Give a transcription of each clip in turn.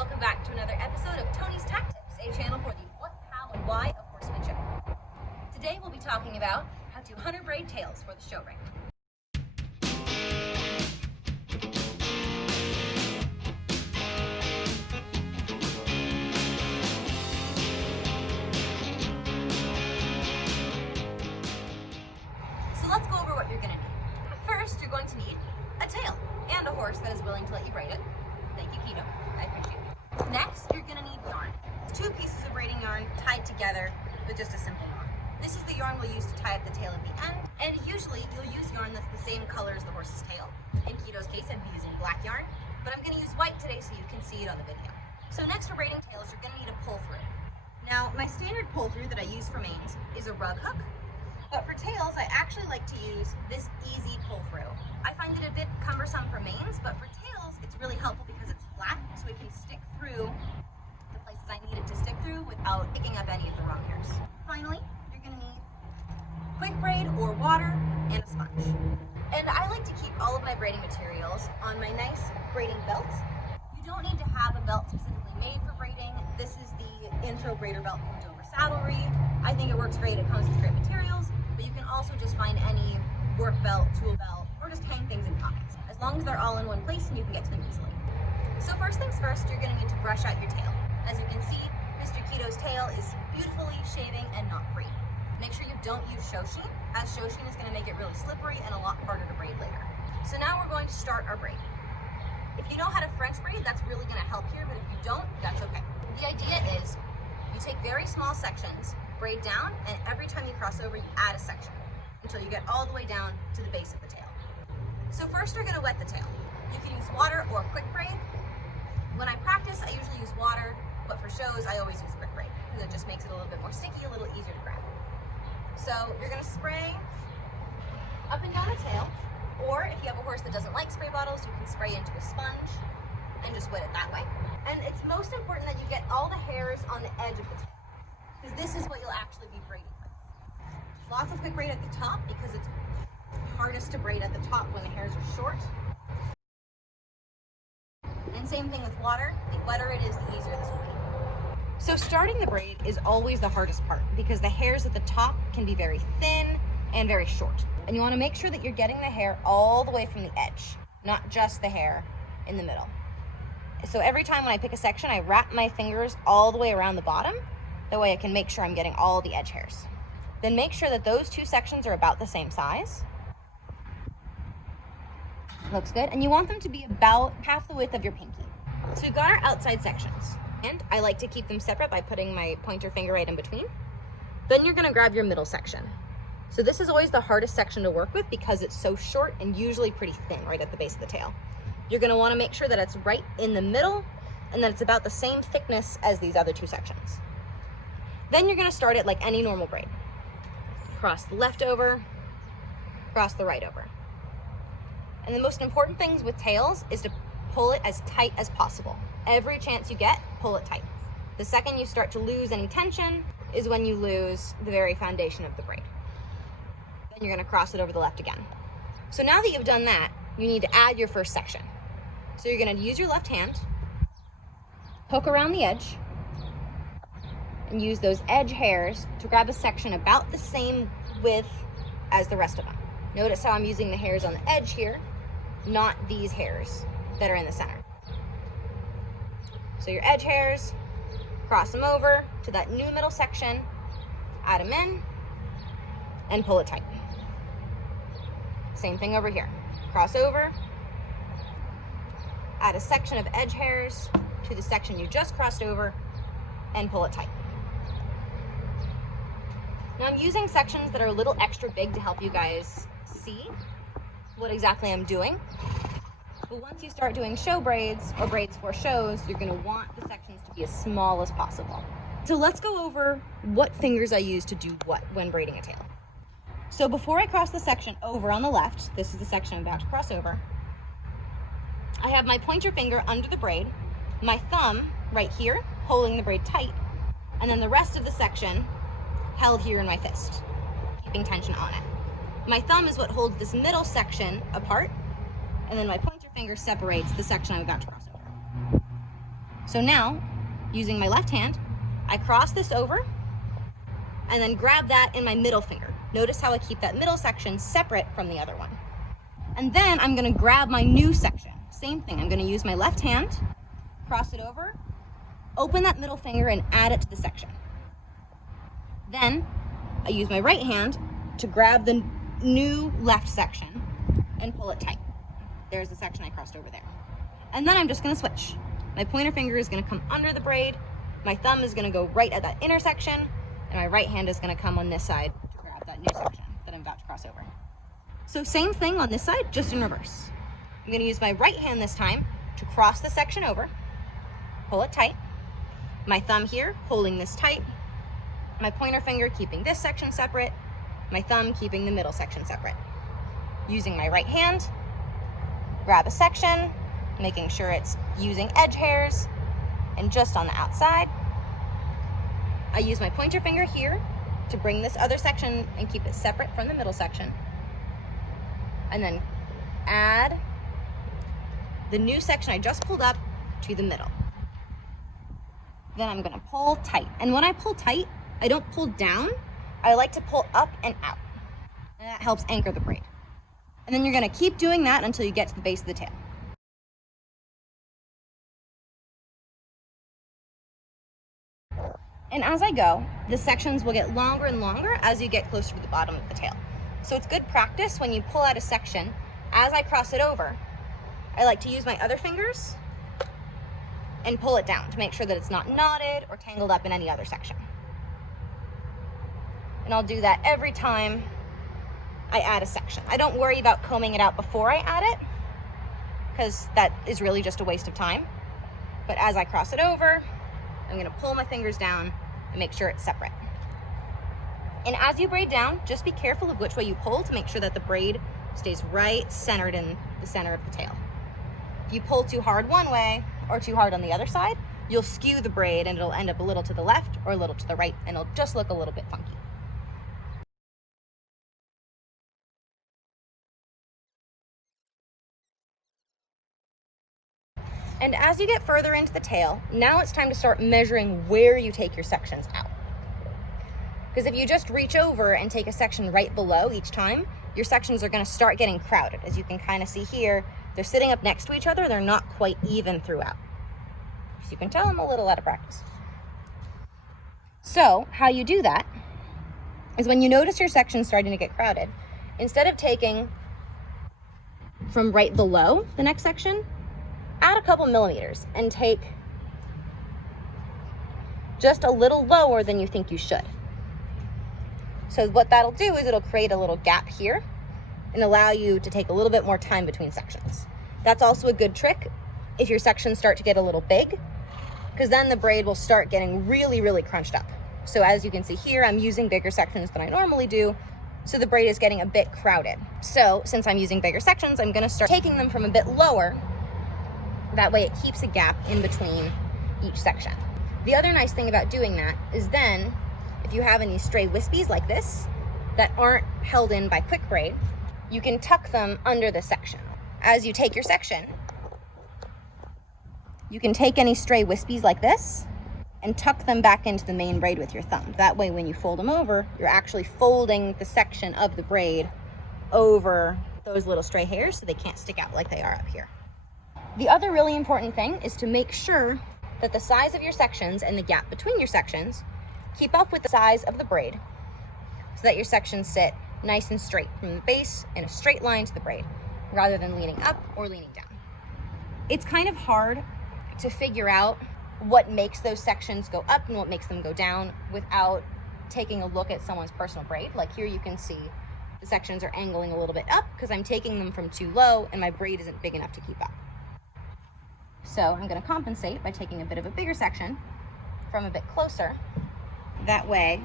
welcome back to another episode of Toni's Tack Tips, a channel for the what, how, and why of horsemanship. Today we'll be talking about how to hunter braid tails for the show ring. So let's go over what you're going to need. First, you're going to need a tail and a horse that is willing to let you braid it. Thank you, Keto. I appreciate it. Next, you're going to need yarn. 2 pieces of braiding yarn tied together with just a simple knot. This is the yarn we'll use to tie up the tail at the end, and usually you'll use yarn that's the same color as the horse's tail. In Keto's case, I'd be using black yarn, but I'm going to use white today so you can see it on the video. So next for braiding tails, you're going to need a pull through. Now, my standard pull through that I use for manes is a rug hook, but for tails, I actually like to use this easy pull through. I find it a bit cumbersome for manes, but for tails, it's really helpful because it's flat, so it can stick through the places I need it to stick through without picking up any of the wrong hairs. Finally, you're going to need quick braid or water and a sponge. And I like to keep all of my braiding materials on my nice braiding belt. You don't need to have a belt specifically made for braiding. This is the intro braider belt from Dover Saddlery. I think it works great. It comes with great materials, but you can also just find any work belt, tool belt, or just hang things in pockets. As long as they're all in one place and you can get to them easily. So first things first, you're going to need to brush out your tail. As you can see, Mr. Keto's tail is beautifully shaving and not free. Make sure you don't use show sheen, as show sheen is going to make it really slippery and a lot harder to braid later. So now we're going to start our braid. If you know how to French braid, that's really going to help here, but if you don't, that's okay. The idea is you take very small sections, braid down, and every time you cross over, you add a section until you get all the way down to the base of the tail. So first you're going to wet the tail. You can use water or quick braid. When I practice, I usually use water, but for shows, I always use quick braid because it just makes it a little bit more sticky, a little easier to grab. So you're going to spray up and down the tail, or if you have a horse that doesn't like spray bottles, you can spray into a sponge and just wet it that way. And it's most important that you get all the hairs on the edge of the tail, because this is what you'll actually be braiding with. Lots of quick braid at the top because it's hardest to braid at the top when the hairs are short. And same thing with water. The wetter it is, the easier this will be. So starting the braid is always the hardest part because the hairs at the top can be very thin and very short. And you want to make sure that you're getting the hair all the way from the edge, not just the hair in the middle. So every time when I pick a section, I wrap my fingers all the way around the bottom. That way I can make sure I'm getting all the edge hairs. Then make sure that those 2 sections are about the same size. Looks good. And you want them to be about half the width of your pinky. So we've got our outside sections. And I like to keep them separate by putting my pointer finger right in between. Then you're going to grab your middle section. So this is always the hardest section to work with because it's so short and usually pretty thin right at the base of the tail. You're going to want to make sure that it's right in the middle and that it's about the same thickness as these other 2 sections. Then you're going to start it like any normal braid. Cross the left over, cross the right over. And the most important things with tails is to pull it as tight as possible. Every chance you get, pull it tight. The second you start to lose any tension is when you lose the very foundation of the braid. Then you're going to cross it over the left again. So now that you've done that, you need to add your first section. So you're going to use your left hand, hook around the edge, and use those edge hairs to grab a section about the same width as the rest of them. Notice how I'm using the hairs on the edge here, not these hairs that are in the center. So your edge hairs, cross them over to that new middle section, add them in, and pull it tight. Same thing over here. Cross over, add a section of edge hairs to the section you just crossed over, and pull it tight. Now I'm using sections that are a little extra big to help you guys see what exactly I'm doing. But once you start doing show braids or braids for shows, you're going to want the sections to be as small as possible. So let's go over what fingers I use to do what when braiding a tail. So before I cross the section over on the left, this is the section I'm about to cross over, I have my pointer finger under the braid, my thumb right here holding the braid tight, and then the rest of the section held here in my fist, keeping tension on it. My thumb is what holds this middle section apart, and then my pointer finger separates the section I'm about to cross over. So now, using my left hand, I cross this over and then grab that in my middle finger. Notice how I keep that middle section separate from the other one. And then I'm gonna grab my new section. Same thing, I'm gonna use my left hand, cross it over, open that middle finger and add it to the section. Then I use my right hand to grab the new left section and pull it tight. There's the section I crossed over there. And then I'm just gonna switch. My pointer finger is gonna come under the braid, my thumb is gonna go right at that intersection, and my right hand is gonna come on this side to grab that new section that I'm about to cross over. So same thing on this side, just in reverse. I'm gonna use my right hand this time to cross the section over, pull it tight, my thumb here holding this tight, my pointer finger keeping this section separate, my thumb keeping the middle section separate. Using my right hand, grab a section, making sure it's using edge hairs and just on the outside. I use my pointer finger here to bring this other section and keep it separate from the middle section. And then add the new section I just pulled up to the middle. Then I'm gonna pull tight. And when I pull tight, I don't pull down, I like to pull up and out. And that helps anchor the braid. And then you're gonna keep doing that until you get to the base of the tail. And as I go, the sections will get longer and longer as you get closer to the bottom of the tail. So it's good practice when you pull out a section. As I cross it over, I like to use my other fingers and pull it down to make sure that it's not knotted or tangled up in any other section. And I'll do that every time I add a section. I don't worry about combing it out before I add it, because that is really just a waste of time. But as I cross it over, I'm gonna pull my fingers down and make sure it's separate. And as you braid down, just be careful of which way you pull to make sure that the braid stays right centered in the center of the tail. If you pull too hard one way or too hard on the other side, you'll skew the braid and it'll end up a little to the left or a little to the right, and it'll just look a little bit funky. And as you get further into the tail, now it's time to start measuring where you take your sections out. Because if you just reach over and take a section right below each time, your sections are gonna start getting crowded. As you can kind of see here, they're sitting up next to each other, they're not quite even throughout. So you can tell I'm a little out of practice. So how you do that is when you notice your section starting to get crowded, instead of taking from right below the next section, add a couple millimeters and take just a little lower than you think you should. So what that'll do is it'll create a little gap here and allow you to take a little bit more time between sections. That's also a good trick if your sections start to get a little big, because then the braid will start getting really, really crunched up. So as you can see here, I'm using bigger sections than I normally do, so the braid is getting a bit crowded. So since I'm using bigger sections, I'm gonna start taking them from a bit lower. That way it keeps a gap in between each section. The other nice thing about doing that is then, if you have any stray wispies like this that aren't held in by quick braid, you can tuck them under the section. As you take your section, you can take any stray wispies like this and tuck them back into the main braid with your thumb. That way when you fold them over, you're actually folding the section of the braid over those little stray hairs so they can't stick out like they are up here. The other really important thing is to make sure that the size of your sections and the gap between your sections keep up with the size of the braid so that your sections sit nice and straight from the base in a straight line to the braid rather than leaning up or leaning down. It's kind of hard to figure out what makes those sections go up and what makes them go down without taking a look at someone's personal braid. Like here you can see the sections are angling a little bit up because I'm taking them from too low and my braid isn't big enough to keep up. So I'm going to compensate by taking a bit of a bigger section from a bit closer. That way,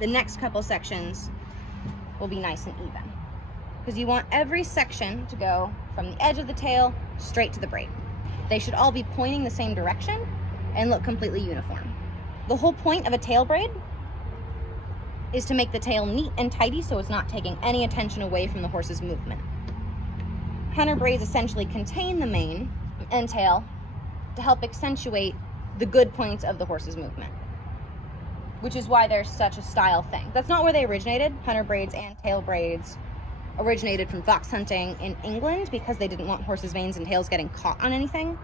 the next couple sections will be nice and even. Because you want every section to go from the edge of the tail straight to the braid. They should all be pointing the same direction and look completely uniform. The whole point of a tail braid is to make the tail neat and tidy so it's not taking any attention away from the horse's movement. Hunter braids essentially contain the mane and tail to help accentuate the good points of the horse's movement, which is why they're such a style thing. That's not where they originated. Hunter braids and tail braids originated from fox hunting in England because they didn't want horses' manes and tails getting caught on anything.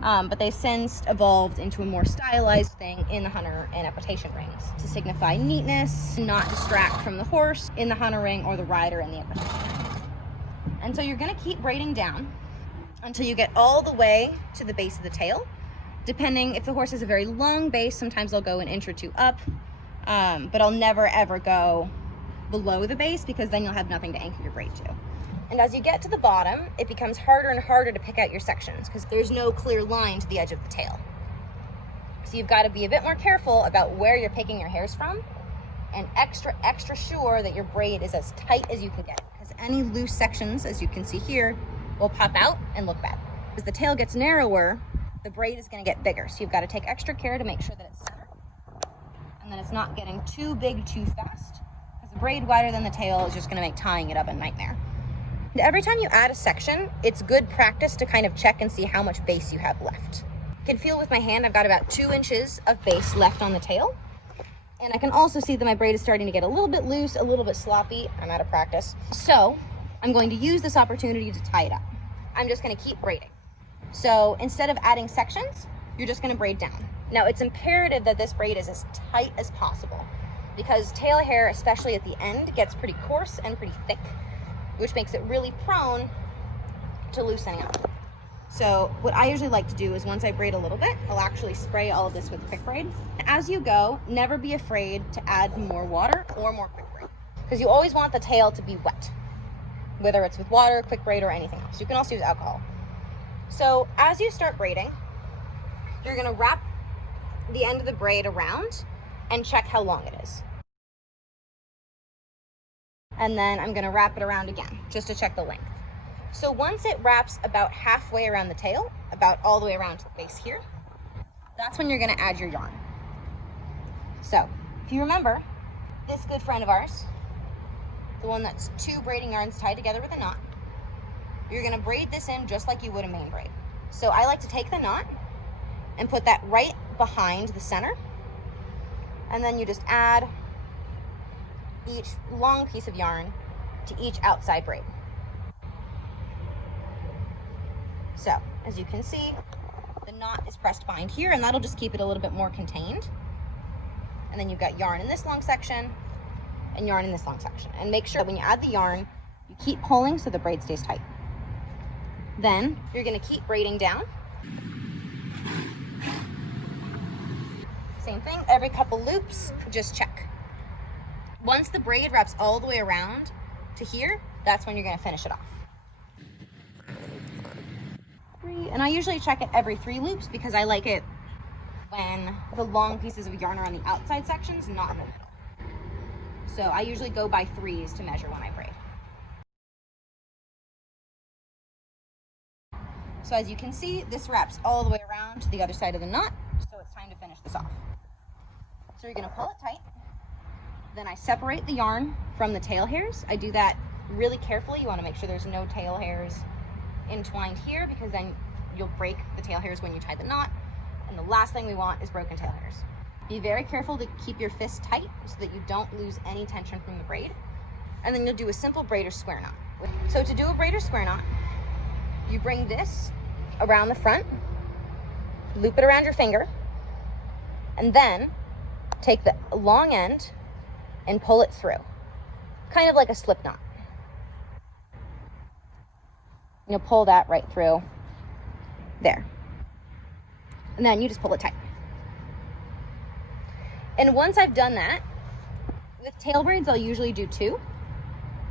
But they since evolved into a more stylized thing in the hunter and equitation rings to signify neatness, not distract from the horse in the hunter ring or the rider in the equitation ring. And so you're gonna keep braiding down until you get all the way to the base of the tail. Depending, if the horse has a very long base, sometimes I'll go an inch or two up, but I'll never ever go below the base because then you'll have nothing to anchor your braid to. And as you get to the bottom, it becomes harder and harder to pick out your sections because there's no clear line to the edge of the tail. So you've got to be a bit more careful about where you're picking your hairs from, and extra sure that your braid is as tight as you can get it, because any loose sections, as you can see here, will pop out and look bad. As the tail gets narrower, the braid is going to get bigger. So you've got to take extra care to make sure that it's centered and that it's not getting too big too fast, because the braid wider than the tail is just going to make tying it up a nightmare. And every time you add a section, it's good practice to kind of check and see how much base you have left. You can feel with my hand, I've got about 2 inches of base left on the tail. And I can also see that my braid is starting to get a little bit loose, a little bit sloppy. I'm out of practice. So I'm going to use this opportunity to tie it up. I'm just going to keep braiding. So instead of adding sections, you're just going to braid down. Now it's imperative that this braid is as tight as possible, because tail hair, especially at the end, gets pretty coarse and pretty thick, which makes it really prone to loosening up. So what I usually like to do is once I braid a little bit, I'll actually spray all of this with quick braid. As you go, never be afraid to add more water or more quick braid, because you always want the tail to be wet, whether it's with water, quick braid, or anything else. You can also use alcohol. So as you start braiding, you're gonna wrap the end of the braid around and check how long it is. And then I'm gonna wrap it around again, just to check the length. So once it wraps about halfway around the tail, about all the way around to the base here, that's when you're gonna add your yarn. So if you remember, this good friend of ours, the one that's 2 braiding yarns tied together with a knot, you're gonna braid this in just like you would a main braid. So I like to take the knot and put that right behind the center, and then you just add each long piece of yarn to each outside braid. So as you can see, the knot is pressed behind here, and that'll just keep it a little bit more contained. And then you've got yarn in this long section and yarn in this long section. And make sure that when you add the yarn, you keep pulling so the braid stays tight. Then you're gonna keep braiding down. Same thing, every couple loops, just check. Once the braid wraps all the way around to here, that's when you're gonna finish it off. And I usually check it every 3 loops because I like it when the long pieces of yarn are on the outside sections, not in the middle. So I usually go by 3s to measure when I braid. So as you can see, this wraps all the way around to the other side of the knot, so it's time to finish this off. So you're gonna pull it tight. Then I separate the yarn from the tail hairs. I do that really carefully. You wanna make sure there's no tail hairs entwined here, because then you'll break the tail hairs when you tie the knot. And the last thing we want is broken tail hairs. Be very careful to keep your fist tight so that you don't lose any tension from the braid. And then you'll do a simple braider square knot. So to do a braider square knot, you bring this around the front, loop it around your finger, and then take the long end and pull it through, kind of like a slip knot. You'll pull that right through there. And then you just pull it tight. And once I've done that, with tail braids, I'll usually do 2.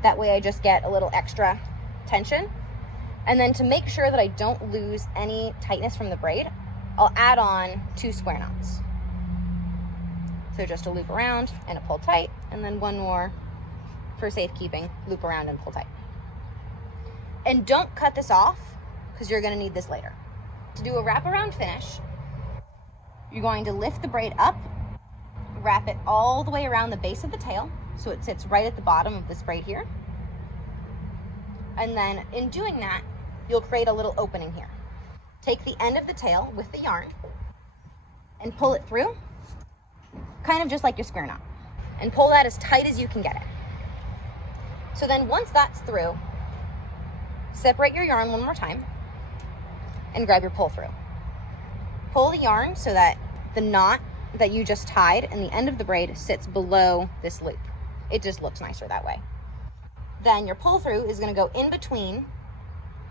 That way I just get a little extra tension. And then to make sure that I don't lose any tightness from the braid, I'll add on 2 square knots. So just a loop around and a pull tight, and then 1 more for safekeeping, loop around and pull tight. And don't cut this off, because you're gonna need this later. To do a wraparound finish, you're going to lift the braid up, wrap it all the way around the base of the tail, so it sits right at the bottom of this braid here. And then in doing that, you'll create a little opening here. take the end of the tail with the yarn and pull it through, kind of just like your square knot, and pull that as tight as you can get it. So then once that's through, separate your yarn one more time and grab your pull through. Pull the yarn so that the knot that you just tied and the end of the braid sits below this loop. It just looks nicer that way. Then your pull through is going to go in between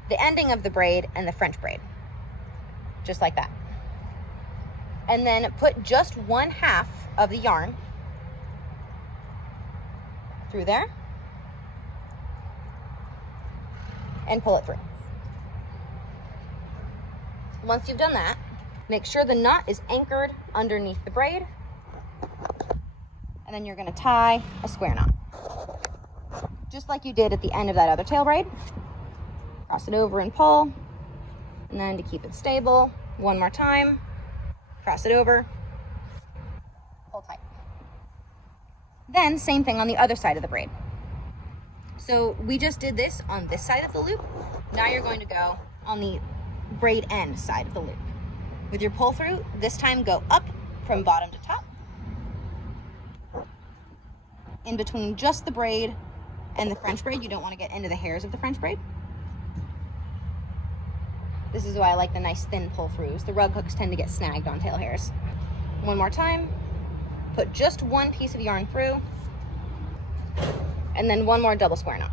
the ending of the braid and the French braid, just like that. And then put just 1/2 of the yarn through there and pull it through. Once you've done that, make sure the knot is anchored underneath the braid, and then you're going to tie a square knot, just like you did at the end of that other tail braid. Cross it over and pull, and then to keep it stable, one more time, cross it over, pull tight. Then same thing on the other side of the braid. So we just did this on this side of the loop. Now you're going to go on the braid end side of the loop. With your pull through, this time go up from bottom to top, in between just the braid and the French braid. You don't want to get into the hairs of the French braid. This is why I like the nice thin pull throughs. The rug hooks tend to get snagged on tail hairs. One more time, put just one piece of yarn through, and then one more double square knot.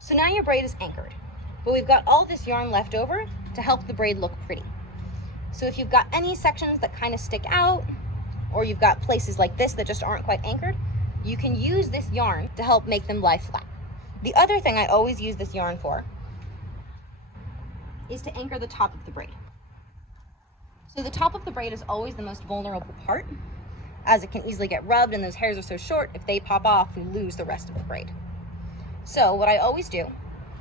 So now your braid is anchored, but we've got all this yarn left over to help the braid look pretty. So if you've got any sections that kind of stick out, or you've got places like this that just aren't quite anchored, you can use this yarn to help make them lie flat. The other thing I always use this yarn for is to anchor the top of the braid. So the top of the braid is always the most vulnerable part, as it can easily get rubbed, and those hairs are so short, if they pop off, we lose the rest of the braid. So what I always do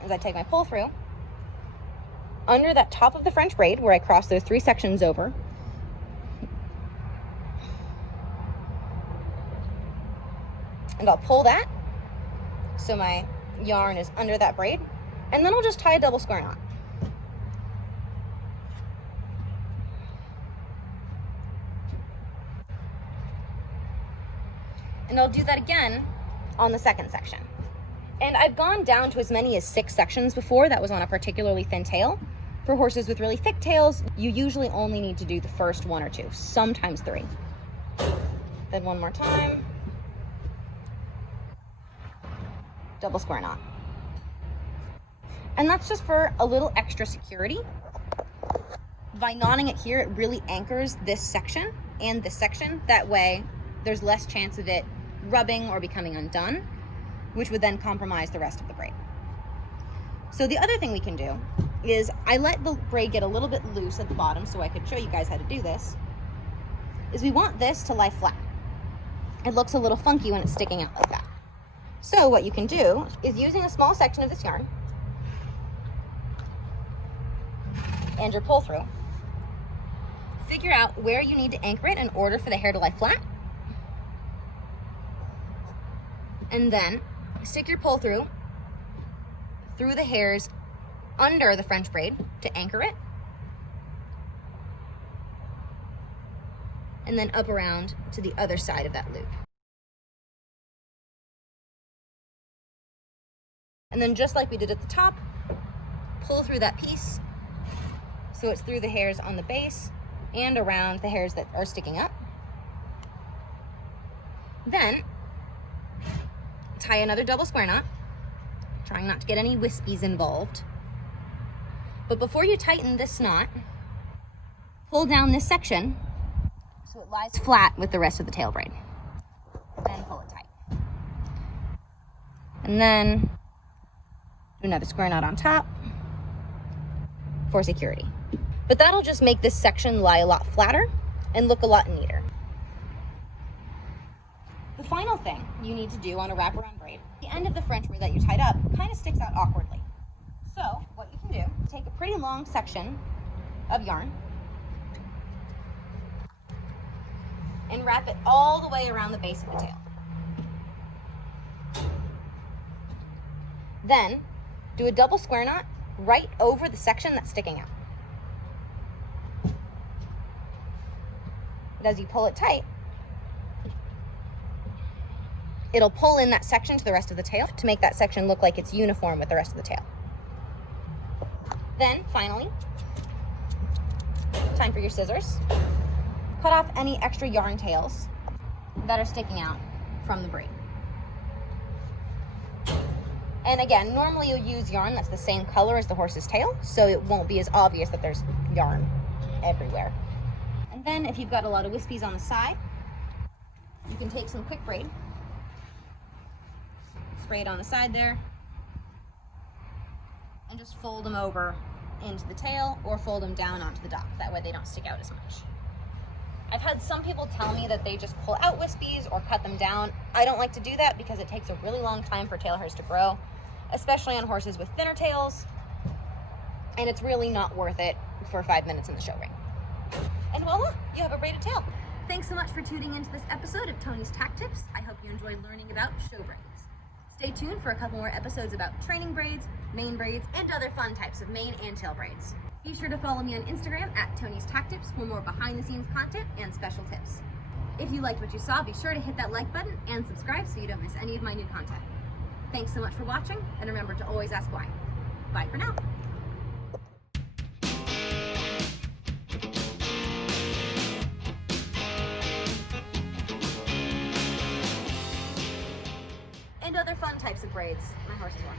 is I take my pull through under that top of the French braid where I cross those 3 sections over, and I'll pull that so my yarn is under that braid, and then I'll just tie a double square knot. And I'll do that again on the second section. And I've gone down to as many as 6 sections before. That was on a particularly thin tail. For horses with really thick tails, you usually only need to do the first 1 or 2, sometimes 3. Then one more time, double square knot. And that's just for a little extra security. By knotting it here, it really anchors this section and this section. That way, there's less chance of it rubbing or becoming undone, which would then compromise the rest of the braid. So the other thing we can do is I let the braid get a little bit loose at the bottom so I could show you guys how to do this, is we want this to lie flat. It looks a little funky when it's sticking out like that. So what you can do is, using a small section of this yarn and your pull through, figure out where you need to anchor it in order for the hair to lie flat, and then stick your pull through the hairs under the French braid to anchor it, and then up around to the other side of that loop. And then just like we did at the top, pull through that piece so it's through the hairs on the base and around the hairs that are sticking up. Then tie another double square knot, trying not to get any wispies involved. But before you tighten this knot, pull down this section so it lies flat with the rest of the tail braid. Then pull it tight. And then do another square knot on top for security. But that'll just make this section lie a lot flatter and look a lot neater. The final thing you need to do on a wraparound braid, the end of the French braid that you tied up kind of sticks out awkwardly. So what you can do, take a pretty long section of yarn and wrap it all the way around the base of the tail. Then do a double square knot right over the section that's sticking out. And as you pull it tight, it'll pull in that section to the rest of the tail to make that section look like it's uniform with the rest of the tail. Then, finally, time for your scissors. Cut off any extra yarn tails that are sticking out from the braid. And again, normally you'll use yarn that's the same color as the horse's tail, so it won't be as obvious that there's yarn everywhere. And then if you've got a lot of wispies on the side, you can take some quick braid, spray it on the side there, and just fold them over into the tail or fold them down onto the dock. That way they don't stick out as much. I've had some people tell me that they just pull out wispies or cut them down. I don't like to do that because it takes a really long time for tail hairs to grow, especially on horses with thinner tails, and it's really not worth it for 5 minutes in the show ring. And voila, you have a braided tail. Thanks so much for tuning into this episode of Toni's Tack Tips. I hope you enjoyed learning about show braids. Stay tuned for a couple more episodes about training braids, mane braids, and other fun types of mane and tail braids. Be sure to follow me on Instagram at Toni's Tack Tips for more behind-the-scenes content and special tips. If you liked what you saw, be sure to hit that like button and subscribe so you don't miss any of my new content. Thanks so much for watching, and remember to always ask why. Bye for now. And other fun types of braids. My horse is one.